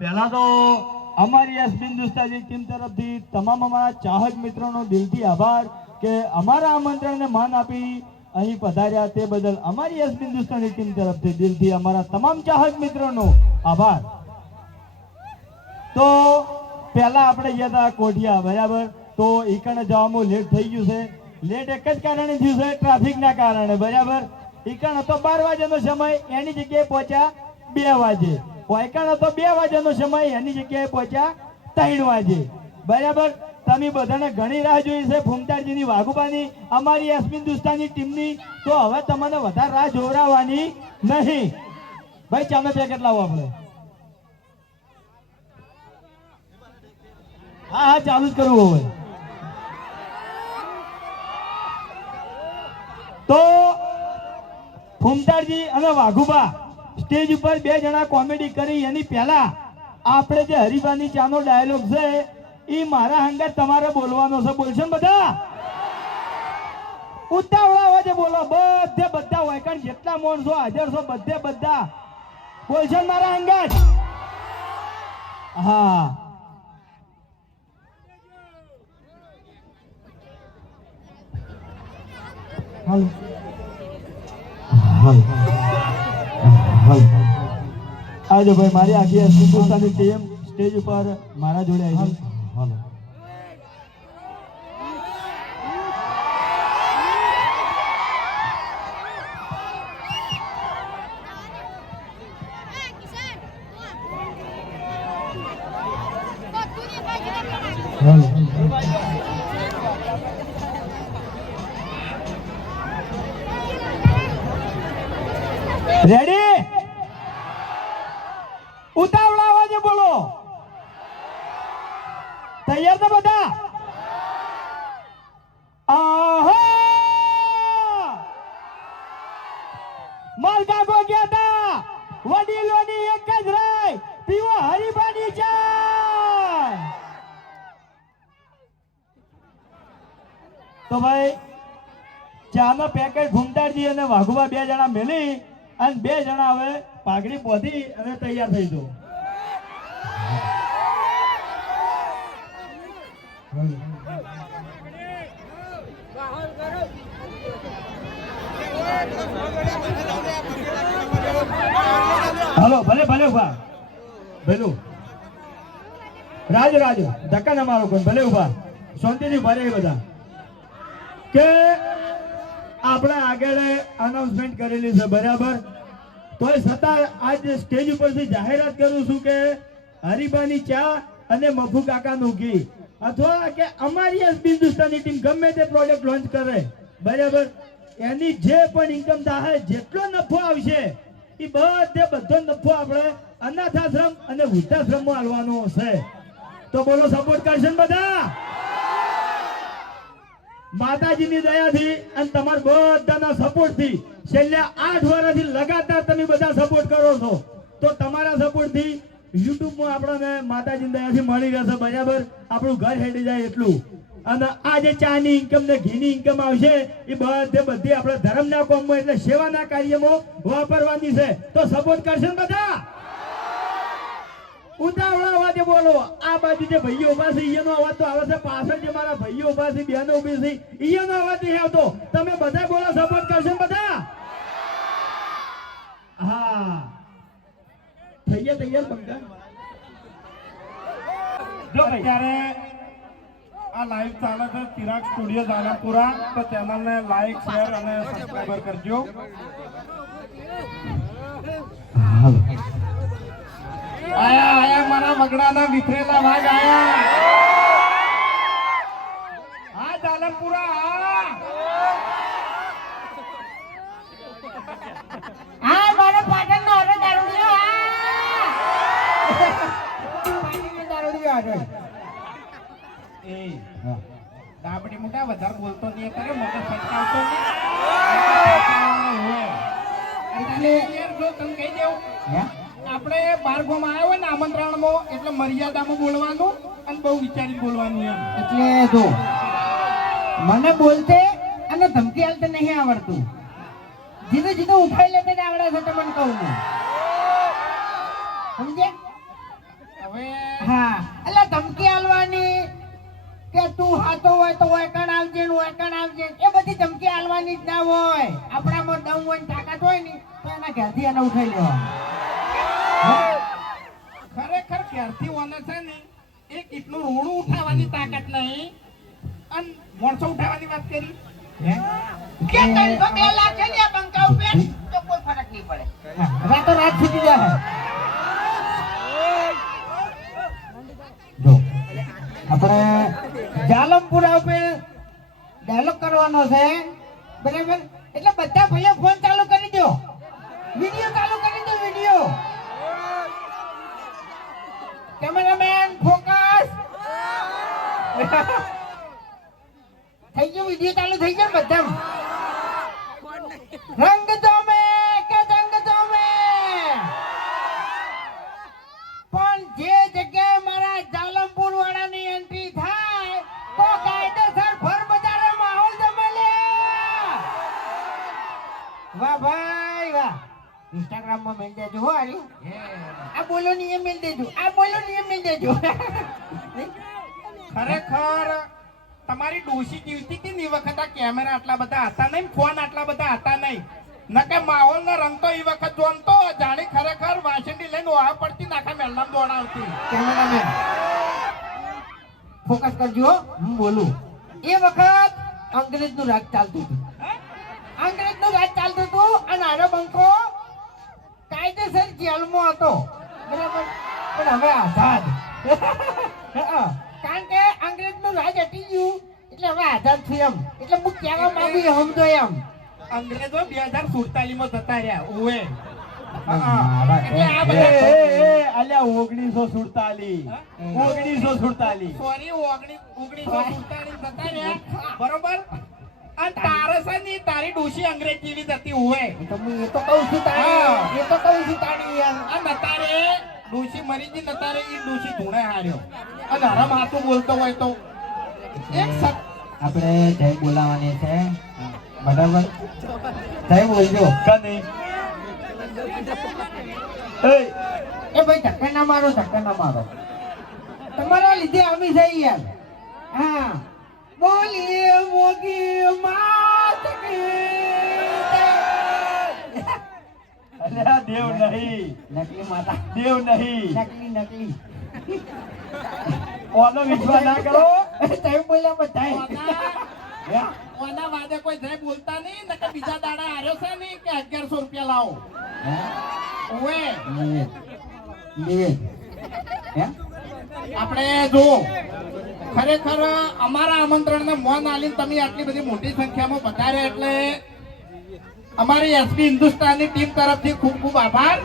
પહેલા તો અમારી એસબી હિન્દુસ્તાની ટીમ તરફથી તમામ અમારા ચાહક મિત્રોનો દિલથી આભાર કે અમારા આમંત્રણને માન આપી અહીં પધાર્યા તે બદલ અમારી એસબી હિન્દુસ્તાની ટીમ તરફથી દિલથી અમારા તમામ ચાહક મિત્રોનો આભાર. તો પહેલા આપણે ગયા હતા કોઠિયા, બરાબર? તો ઈકણે જવામાં લેટ થઈ ગયું છે. લેટ એક જ કારણે થયું છે, ટ્રાફિકના કારણે, બરાબર? ઈકણ હતો 12 વાગ્યાનો સમય, એની જગ્યાએ પહોંચ્યા 2 વાગે. વાયકણ હતો 2 વાગ્યાનો સમય, એની જગ્યાએ પહોંચ્યા 3 વાગે, બરાબર? તમે બધાને ઘણી રાહ જોઈ છે ફૂમતાજીની, વાઘુબાની, અમારી એસબી હિન્દુસ્તાની ટીમની. તો હવે તમને વધારે રાહ જોરાવાની નહીં. ભાઈ ચાનો પેકેટ લાવો આપણે. હા હા, ચાલુ જ કરવું હવે. તો ફૂમતાજી અને વાઘુબા સ્ટેજ ઉપર 2 જણા કોમેડી કરી. એની પહેલા આપણે જે હરિભાની ચાનો ડાયલોગ છે એ મારા હંગાત તમારે બોલવાનો છે. બોલશો ને બધા? ઉતાવળા અવાજે બોલો. બધા વાયકણ જેટલા માણસો હાજર છો બધા બોલશો ને મારા હંગાત? હા. હાલો આવજો ભાઈ. મારી આખી હિન્દુસ્તાની ટીમ સ્ટેજ ઉપર મારા જોડે આવી છે. હાલો. રેડી? ઉતાવળા અવાજે બોલો. તૈયાર તો બધા? માલ કાકો ગયા હતા વડીલોની એક જ રાય, પીવો હરિભાની ચાય. તો ભાઈ ચાનો પેકેટ ઘૂમતાજી અને વાઘુબા 2 જણા મેલી અને 2 જણા હવે પાઘડી પોધી અને તૈયાર થઈ દો. હાલો ભલે ઉભા. ભેલું રાજ ધક્કા ના મારો કોઈ. ભલે ઉભા, શાંતિથી ભરે બધા. કે આપણે આગળ અનાઉન્સમેન્ટ કરેલી છે, બરાબર? તોય છતાં આજ સ્ટેજ ઉપરથી જાહેરાત કરું છું કે હરિભાની ચા અને મફુ કાકાનું ઘી અથવા કે અમારી એસબી હિન્દુસ્તાની ટીમ ગમે તે પ્રોડક્ટ લોન્ચ કરે, બરાબર? એની જે પણ ઇન્કમ થાય, જેટલો નફો આવશે એ બધો નફો આપણે અનાથ આશ્રમ અને વૃદ્ધાશ્રમમાં આલવાનો છે. તો બોલો, સપોર્ટ કરશે ને બધા? માતાજીની દયાથી અને તમારા બધાના સપોર્ટથી છેલ્લા 8 વર્ષથી લગાતાર તમે બધા સપોર્ટ કરો છો. તો તમારા સપોર્ટથી યુટ્યુબમાં આપણને માતાજીની દયાથી મળી રહેશે, બરાબર? આપણું ઘર હેડી જાય એટલું. અને આ જે ચાની ઇન્કમ ને ઘીની ઇન્કમ આવશે એ બધી આપણે ધર્મના કામમાં એટલે સેવાના કાર્યમાં વાપરવાની છે. તો સપોર્ટ કરશે ને બધા? ઉતાવળા અવાજે બોલો. આ બાજુ જે ભાઈઓ ઉભા છે એનો અવાજ તો આવે છે, પાછળ જે મારા ભાઈઓ ઉભા છે, બહેનો ઉભી છે એનો અવાજ નહીં આવતો. તમે બધા બોલો, સપોર્ટ કરશો બધા? હા, થઈ ગયા તૈયાર પંકજ? જો અત્યારે આ લાઈવ ચાલે છે ચિરાગ સ્ટુડિયો દાનાપુરા, તો ચેનલને લાઈક, શેર અને સબસ્ક્રાઇબર કરજો. આયા મારા મગડાના વિખરેલા ભાગ આયા. હા દાલમપુરા, હા મારો પાટણનો ઓર્ડર દારૂડિયો. પાટણનો દારૂડિયો ઓર્ડર. એ દાબડી મોટા વધારે બોલતો નહીં કરે, મગજ ફટકાવતો નહીં. એટલે જો તમે કહી દેવું, આપણે 12 ગામ આવ્યો હોય ને આમંત્રણમાં, એટલે મર્યાદામાં બોલવાનું અને બહુ વિચારી બોલવાનું એમ. એટલે જો મને બોલતે અને ધમકી આલતે નહીં આવડતું. જીધું જીધું ઉઠાઈ લેતે આવડે છે, તમને કહું હું. સમજે? ઉઠવાની જ ના હોય. આપણામાં દમ હોય ને તાકાત હોય ને તો એના ઘરથી એને ઉઠાઈ લેવા. ખરેખર ક્યારથી ઓને છે ને એક એટલું રોડું ઉઠાવવાની તાકાત નહીં અને મોણસો ઉઠાવવાની વાત કરી કે 302 લાખ છે ને આ બંકા ઉપર તો કોઈ ફરક નહીં પડે. રાતો રાત છૂટી જાય. જો આપણે જાલમપુરા ઉપર ડાયલોગ કરવાનો છે બરાબર, એટલે બધા ભાઈઓ ફોન ચાલુ કરી દો, વિડિયો ચાલુ કરી દો, વિડિયો. Cameraman focus. થઈ ગયો, વિડિયો ચાલુ થઈ ગયો બધા. રંગ જોમે કે જંગ જોમે, પણ જે જગ્યાએ મારા જાલમપુર વાળાની એન્ટ્રી થાય તો કાયદેસર ભર બજારે માહોલ જમે લે. વાહ ભાઈ વાહ. ઇન્સ્ટાગ્રામ માં મેલ દેજો હો આર્યું. આ બોલો ની એ મેલ દેજો, આ બોલો ની એ મેલ દેજો. ખરેખર તમારી ડોશી જીવતી હતી ને એ વખત આ કેમેરા આટલા બધા હતા નહીં, ફોન આટલા બધા હતા નહીં, નકે માહોલ નો રંગ તો એ વખત જોમતો જાણી ખરેખર વાસંડી લઈને ઓહા પડતી નાખા મેલનામ દોડાવતી. કેમેરામેન ફોકસ કરજો હો, હું બોલું. એ વખત અંગ્રેજ નું રાજ ચાલતું હતું, અંગ્રેજ નું રાજ ચાલતું હતું અને આનો બંકો કાયદેસર જેલમાં હતો બરાબર, પણ હવે આઝાદ. કારણ કે અંગ્રેજ નું રાજ હટી ગયું એટલે હવે આઝાદ છું એમ. એટલે હું કહેવા માંગુ સમજો એમ. અંગ્રેજો 2047 માં જતા રહ્યા ઓએ. એટલે આ એ, બધા એ, અલ્યા 1947 સોરી 1947 જતા રહ્યા બરોબર. અને તારસની તારી ડોશી અંગ્રેજ જેવી જ હતી ઓએ. એ તો કહું છું તારી, એ તો કહું છું તારી યાર. આ નતારે ડોશી મરી ગઈ, નતારે ઈ ડોશી ધૂણે હાર્યો અને હરમ હાથું બોલતો હોય તો એક આપણે જય બોલાવાની છે બરાબર, જય બોલજો. કને એ એ ભાઈ ધક્કા ના મારો, ધક્કા ના મારો. તમારા લીધે આવી જાય યાર. હા બોલીએ મોગી માત કી અલ્યા દેવ નહીં, નકલી માતા, દેવ નહીં, નકલી. ઓનો વિશ્વાસ ના કરો. જય બોલ્યા બધાય. ઓના વાદે કોઈ જય બોલતા નહીં, નકર બીજા દાડા હાર્યો છે ને કે 1100 રૂપિયા લાવો ઓએ. આપણે જો ખરેખર અમારા આમંત્રણને મોન આલીને તમે આટલી બધી મોટી સંખ્યામાં પધાર્યા એટલે અમારી એસપી હિન્દુસ્તાનની ટીમ તરફથી ખૂબ ખૂબ આભાર.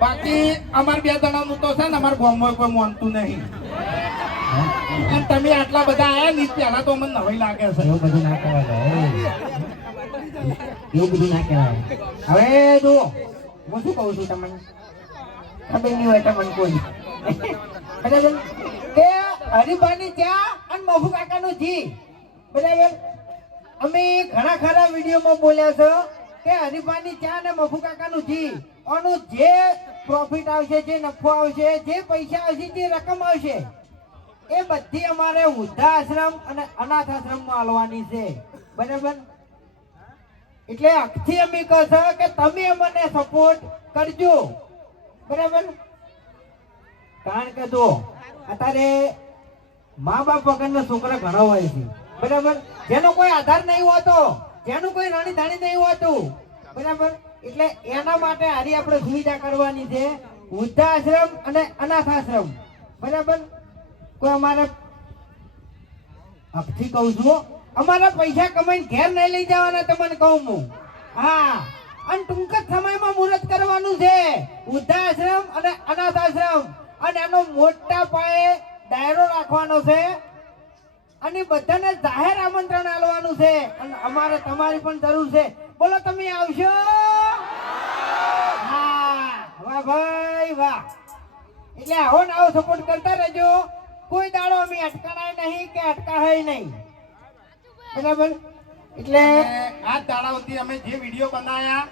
બાકી અમાર બે જણાનું તો છે ને અમારા ગામમાં કોઈ માનતું નહીં. અને તમે આટલા બધા આયા ને પહેલા તો મને નવાઈ લાગે છે. એવું બધું ના કહેવાય, એવું બધું ના કહેવાય. હવે જો હું શું કહું છું તમને, ખબર નહીં હોય તમને કોઈ બરાબર, કે હરિભાની ચા અને મફુ કાકાનું જી બરાબર. અમે ઘણા ખરા વિડીયોમાં બોલ્યા છો કે હરિભાની ચા અને મફુ કાકાનું જી આનું જે પ્રોફિટ આવશે, જે નફો આવશે, જે પૈસા આવશે, જે રકમ આવશે એ બધી અમારે વૃદ્ધાશ્રમ અને અનાથ આશ્રમમાં આલવાની છે બરાબર. એટલે આખથી અમે કહો છો કે તમે અમને સપોર્ટ કરજો બરાબર. કારણ કે જો અત્યારે મા બાપ વગરના છોકરા ઘણા હોય છે બરાબર, જેનો કોઈ આધાર નહીં હોતો, જેનું કોઈ રાણી ધાણી નહીં હોતું બરાબર. એટલે એના માટે હારી આપણે સુવિધા કરવાની છે, વૃદ્ધાશ્રમ અને અનાથ આશ્રમ બરાબર. કોઈ અમારા હકથી કહું છું, અમારા પૈસા કમાઈને ઘેર નહીં લઈ જવાના તમને કહું હું. હા, અને ટૂંક જ સમયમાં મુહૂર્ત કરવાનું છે વૃદ્ધાશ્રમ અને અનાથ આશ્રમ, અને એનો મોટા પાયે ડાયરો રાખવાનો છે અને બધાને જાહેર આમંત્રણ આપવાનું છે. અને અમારે તમારી પણ જરૂર છે. બોલો તમે આવશો? હા, વાહ ભાઈ વાહ. એટલે આવો ને આવો સપોર્ટ કરતા રહેજો. કોઈ દાડો અમે અટકાણાય નહીં કે અટકાય નહીં બરાબર. એટલે આ દાડાઓથી અમે જે વિડીયો બનાયા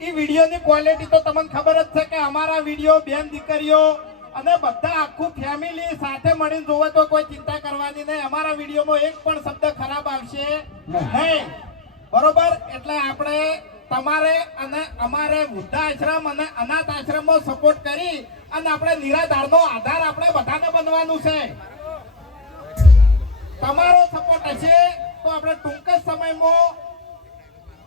એ વિડીયોની ક્વોલિટી તો તમને ખબર જ છે કે અમારા વિડીયો બેન દીકરીઓ અને બધા આખું ફેમિલી સાથે મળીને જોવે તો કોઈ ચિંતા કરવાની નહીં. અમારા વિડીયોમાં એક પણ શબ્દ ખરાબ આવશે નહીં. બરોબર, એટલે આપણે તમારે અને અમારે વૃદ્ધાશ્રમ અને અનાથ આશ્રમમાં સપોર્ટ કરી અને આપણે નિરાધારનો આધાર આપણે બધાને બનવાનું છે. તમારો સપોર્ટ હશે તો આપણે ટૂંક જ સમયમાં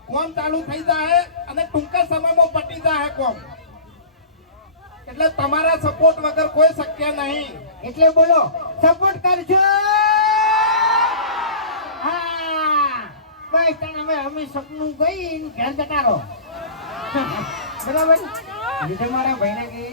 કોમ ચાલુ થઈ જાય અને ટૂંક જ સમયમાં પટી જાય કોમ. એટલે તમારા સપોર્ટ વગર કોઈ શક્ય નહીં. એટલે બોલો સપોર્ટ કરજો. હા બસ તને અમે સપનું ગઈ ઘેર જતા રહો. બરાબર લીધે મારા ભાઈને કે